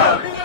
Stop!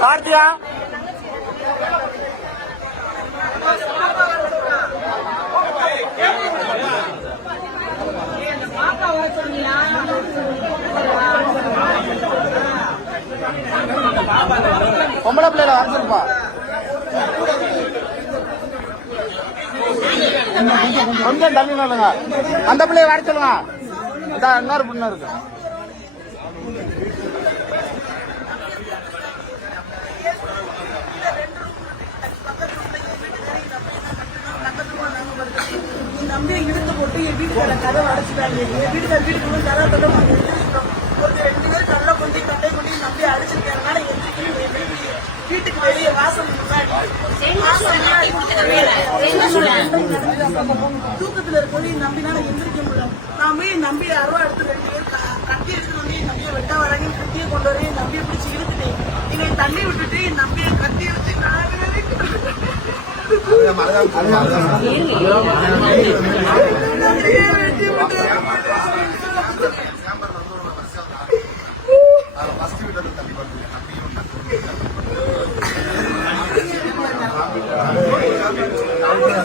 கார்த்தியா பொம்பளை பிள்ளைல வரைச்சிருப்பா கொஞ்சம் தள்ளி நில்லுங்க. அந்த பிள்ளைய வர சொல்லுங்க. இன்னொரு பொண்ணு இருக்கு. நம்பி இழுத்து போட்டு என் வீட்டுக்கார கதவை அடைச்சிட்டாங்க. என் வீட்டுக்கார வீட்டுக்குள்ள கதவை தொட ஒரு ரெண்டு பேரும் நல்லா கொண்டு கட்டை கொண்டு நம்பி அடிச்சிருக்கறதுனால வீட்டுக்கு வெளியே வாசல் தூக்கத்துல இருக்கோம் நம்பினால எந்திரிக்க முடியல. நான் போய் நம்பி அருவா எடுத்து ரெண்டு பேரும் க- கட்டி எடுத்துட்டு வந்து நம்பியை வெட்ட வராங்க கட்டியை கொண்டு வர என் நம்பியை பிடிச்சி இழுத்துட்டேன் என்னை தள்ளி விட்டுட்டு என் நம்பியை கட்டி எடுத்து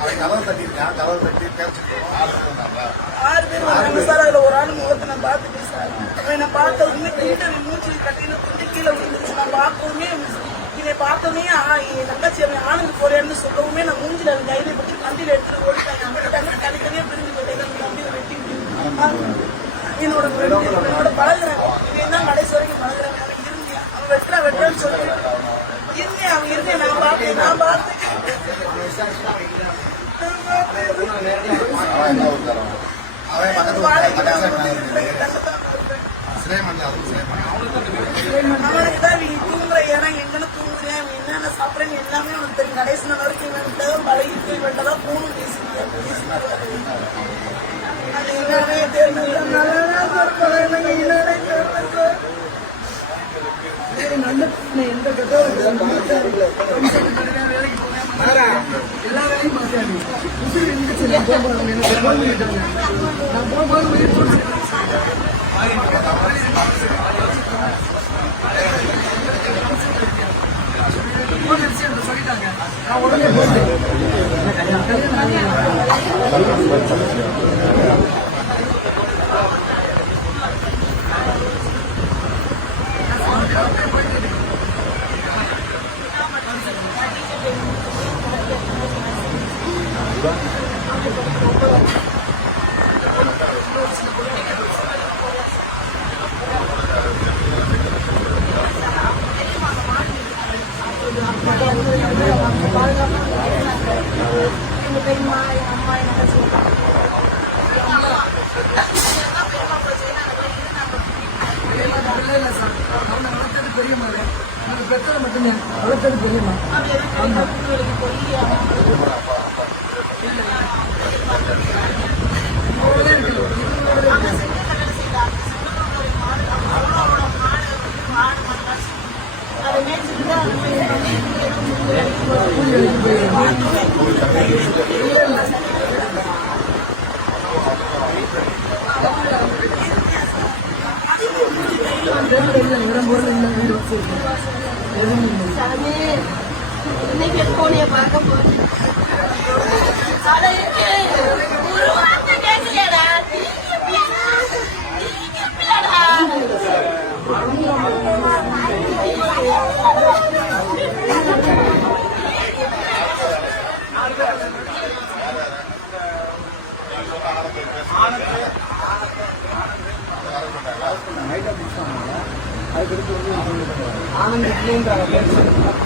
அவன் கதவை தட்டியிருக்கான் கதவை தட்டி பேசிட்டு ஆறு பேர் வந்தாங்க சார் அதில் ஒரு ஆள் முகத்தை நான் பார்த்துட்டேன் சார். அவன் நான் பார்த்த உடனே கீழே மூச்சு கட்டின குண்டி கீழே விழுந்துருச்சு. நான் பார்க்கவுமே இதை பார்த்தோமே என் தங்கச்சி அவன் ஆனந்த் போறேன்னு சொல்லவுமே நான் மூஞ்சில அவன் கையில பற்றி கண்டியில் எடுத்துட்டு ஓடிட்டாங்க அங்கிட்டாங்க தனித்தனியா பிரிஞ்சு போயிட்டாங்க அந்த வெட்டி என்னோட என்னோட பழகுறேன் இவன் தான் கடைசி வரைக்கும் பழகுறேன் அவன் இருந்தியா அவன் வெட்டுறா வெட்டுறான்னு சொல்லிட்டு. இருந்தேன் அவன் இருந்தேன் நான் பார்த்தேன் நான் பார்த்தேன் அவன் என்ன ஒரு அவன் அவனுக்கு தான் இவங்க தூங்குற ஏன்னா எங்கன்னு தூங்குறேன் என்னென்ன சாப்பிட்றேன் எல்லாமே அவனுக்கு தெரியும் கடைசி நாள் வரைக்கும் இவன்கிட்ட தான் பழகிட்டு இவன்கிட்ட தான் போகணும் அது என்னன்னே தெரியல நல்ல எந்த கட்டம் எல்லா உசுறு இருந்துச்சு நான் போகும்போது நான் போகும்போது உயிர் சொல்லிட்டாங்க நான் உடனே போயிட்டேன் எங்க பெரியம்மா எங்க அம்மா எங்க தங்கச்சி அப்படிலாம் இல்லை சார் அவனை வளர்த்தது பெரியம்மா எனக்கு பெத்தது மட்டும்தான் வளர்த்தது பெரியம்மா. ஆமா. சாமி, இன்னைக்கு பூனைய பார்க்க போறேன் அழகு, ஒரு வார்த்தை கேட்கலையாடா? நீங்க அதுக்கடுத்து வந்து ஆனந்த்